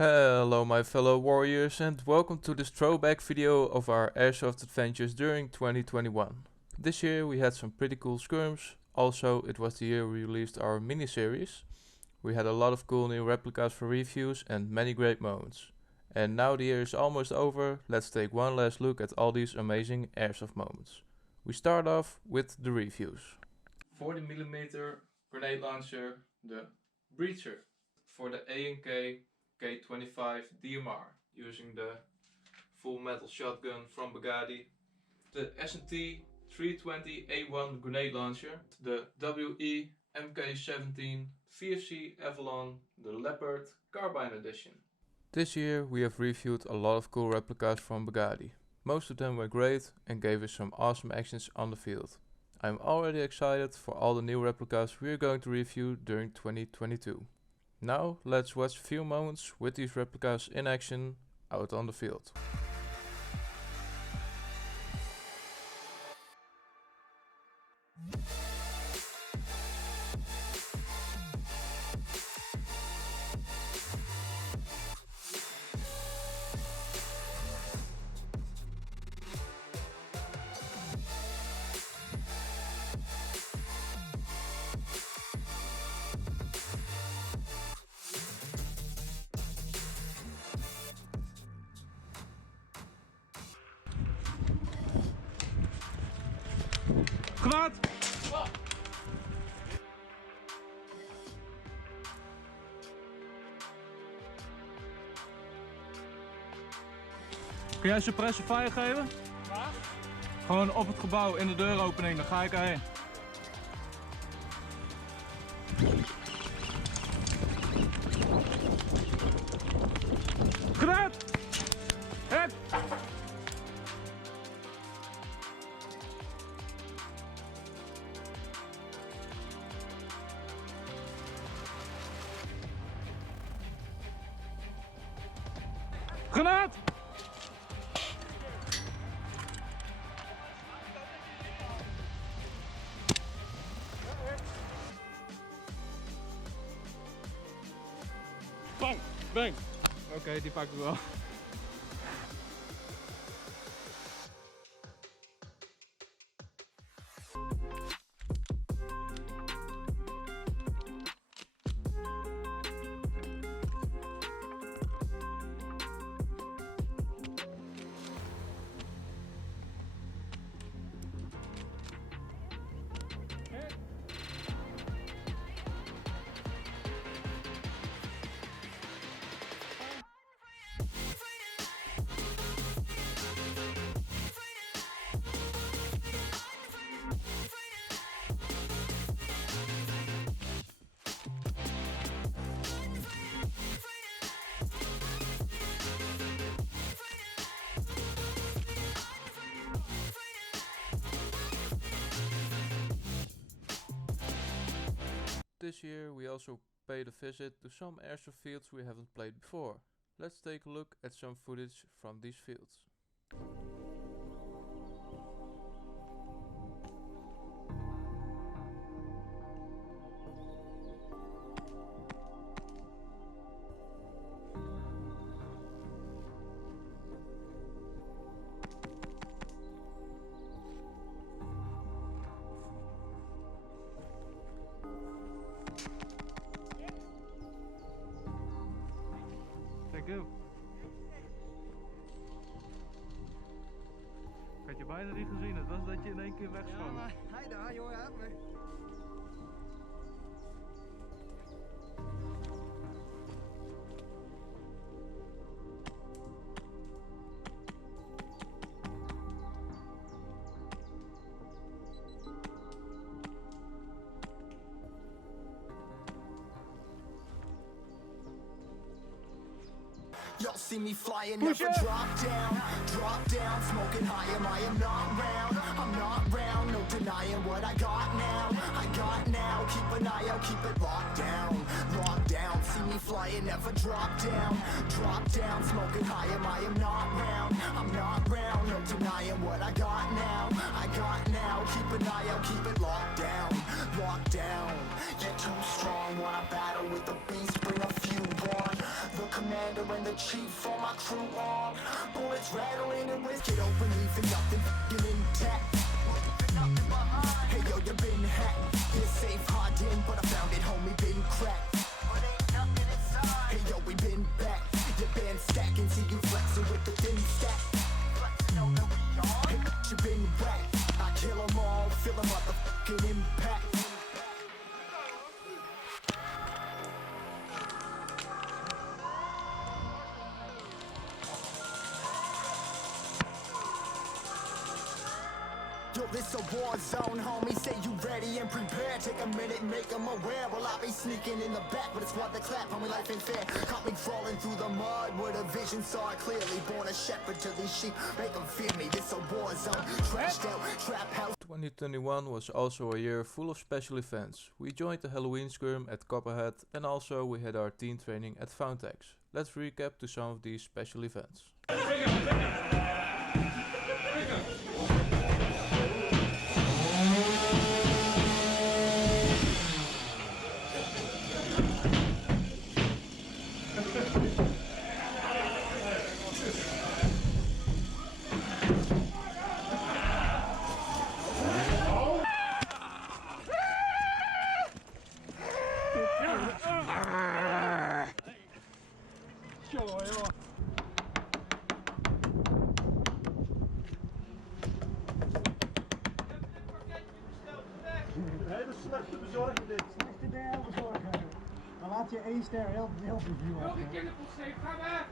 Hello my fellow warriors and welcome to this throwback video of our airsoft adventures during 2021. This year we had some pretty cool scrims, also it was the year we released our mini-series. We had a lot of cool new replicas for reviews and many great moments. And now the year is almost over, let's take one last look at all these amazing airsoft moments. We start off with the reviews. 40mm grenade launcher, the Breacher, for the A&K K25 DMR, using the full metal shotgun from Bugatti. The S&T 320A1 grenade launcher, the WE MK17 VFC Avalon, the Leopard Carbine Edition. This year we have reviewed a lot of cool replicas from Bugatti. Most of them were great and gave us some awesome actions on the field. I'm already excited for all the new replicas we are going to review during 2022. Now let's watch a few moments with these replicas in action out on the field. Granaat! Kun jij suppressor fire geven? Waar? Gewoon op het gebouw in de deuropening, dan ga ik erheen. Granaat! Hek! Granaat! Bang! Bang! Oké, die pak ik wel. This year we also paid a visit to some airsoft fields we haven't played before. Let's take a look at some footage from these fields. Thank you. Ik had je bijna niet gezien, het was dat je in één keer wegschoot. Ja, maar hij daar, jongen, help me. Y'all see me flying, never drop down, smoking high, I am not round, I'm not round, no denying what I got now, keep an eye out, keep it locked down, see me flying, never drop down, smoking high, I am not round, I'm not round, no denying what I got now, keep an eye out, keep it locked down, get too strong, wanna battle with the beast, bring a few on, the commander and the chief for my crew on. Bullets rattling and whiskey open, leaving nothing intact. Hey yo, you been hacked. You're safe, hard in, but I found it, homie, been cracked. Hey yo, we been back. Your band stacking, see you flexing with the thin stack. Hey, you been whacked. I kill them all, feel the motherfucking impact. Yo, this a war zone, homie. Say you ready and prepared. Take a minute, make them aware. Well, I be sneaking in the back, but it's what the clap, homie. Life ain't fair. Caught me crawling through the mud with a vision, saw it clearly. Born a shepherd to these sheep, make them fear me. This a war zone, trashed out, trap house. 2021 was also a year full of special events. We joined the Halloween Scrum at Copperhead and also we had our teen training at Fountex. Let's recap to some of these special events. Hele slechte bezorger dit. Slechte deel bezorgen. Dan laat je 1 ster heel review af. Ga weg!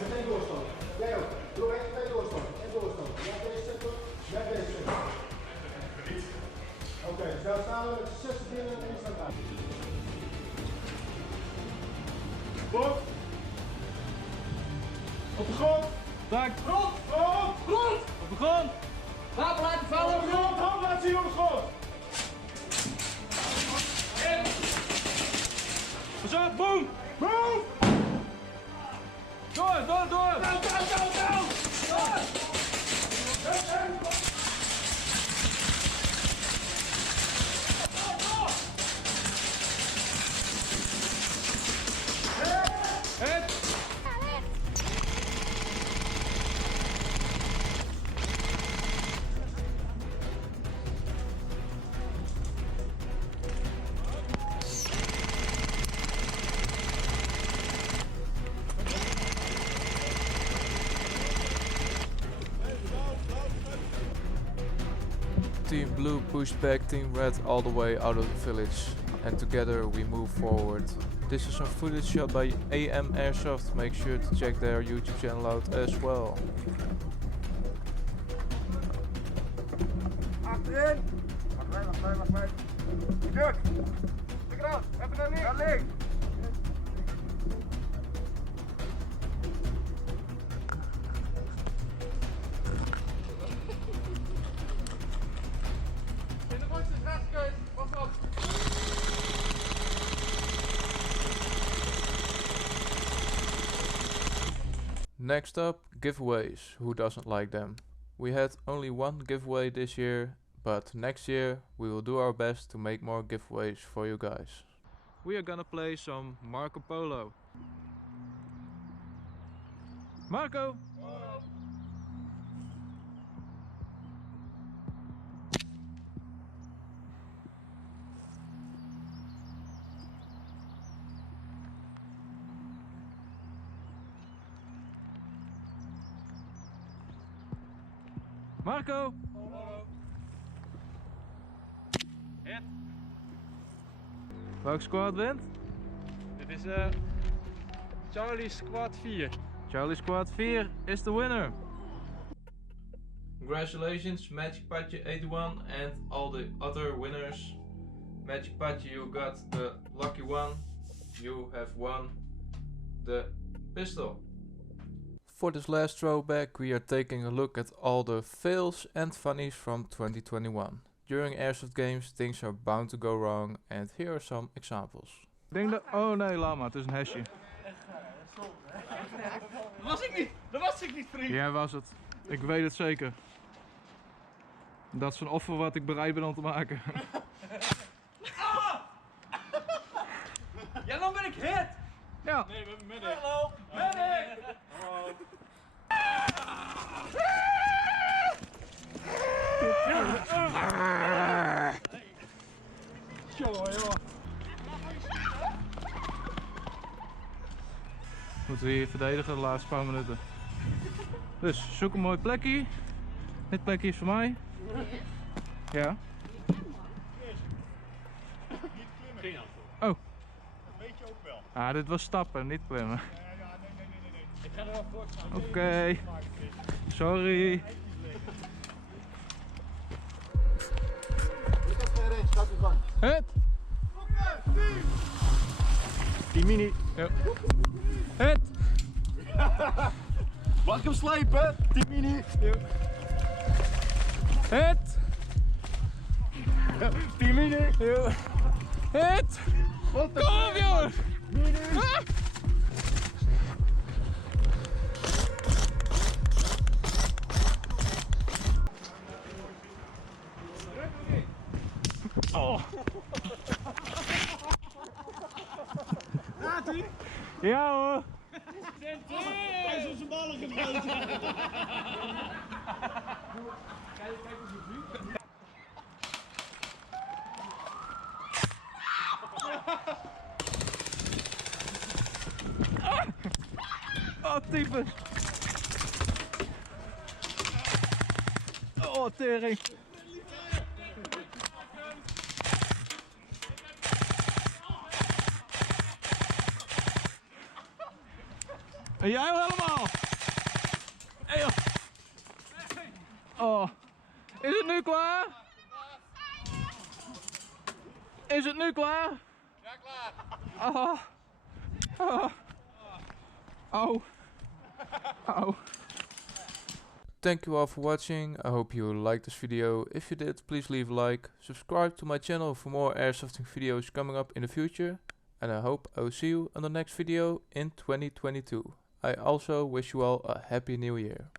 Meteen doorstoten. Jij ook. Doe even 2 doorstoten. En doorstoten. Jij deze zetten. Jij deze zetten. Oké, dus daar staan we met 6 binnen en 1 staat uit. Blok. Op de grond. Dank. Grond. Grond. Grond. Op de grond. Wapen laten vallen op de grond. Hand laten zien op de grond. Pas op, boom! Boom. Door! Down. Door. Hit! Team Blue pushed back Team Red all the way out of the village and together we move forward. This is some footage shot by AM Airsoft, make sure to check their YouTube channel out as well. Achterin. Wacht mee. Druk. Tik eraan. Even naar links. Naar links. In de bocht is rechtskeus. Pas op. Next up, giveaways. Who doesn't like them? We had only one giveaway this year, but next year we will do our best to make more giveaways for you guys. We are gonna play some Marco Polo. Marco! Marco! Hit. Welk squad wint? Dit is Charlie Squad 4. Charlie Squad 4 is the winner. Congratulations Magic Patje 81 and all the other winners. Magic Patje, you got the lucky one. You have won the pistol. For this last throwback we are taking a look at all the fails and funnies from 2021. During Airsoft games things are bound to go wrong and here are some examples. Ik denk dat... Oh nee, laat maar, het is een hesje. Dat was ik niet, vriend. Jij was het. Ik weet het zeker. Dat is een offer wat ik bereid ben om te maken. Ja, dan ben ik hit. Ja. Nee, we hebben medic. Hallo, medic! Hallo. Moeten we hier verdedigen de laatste paar minuten. Dus zoek een mooi plekje. Dit plekje is voor mij. Ja. Geen antwoord. Oh. Dat weet je ook wel. Ah, dit was stappen, niet klimmen. Nee. Ik ga er wel voor staan. Oké. Sorry. Ik heb geen range, gaat uw gang. Het. Die mini. Ja. Het. Mag ik hem slepen? Die mini. Het. Die mini. Het. Wat de Kom op, jongen. mini. Ah. Oh. Ja hoor. Hij is op zijn ballen gebroken. Oh, tyfus. Oh, tering. En jij helemaal. Hey, joh. Oh. Is het nu klaar? Is het nu klaar? Ja, klaar. Oh. Oh. Oh. Oh. Thank you all for watching. I hope you liked this video. If you did, please leave a like. Subscribe to my channel for more airsofting videos coming up in the future. And I hope I will see you on the next video in 2022. I also wish you all a happy new year.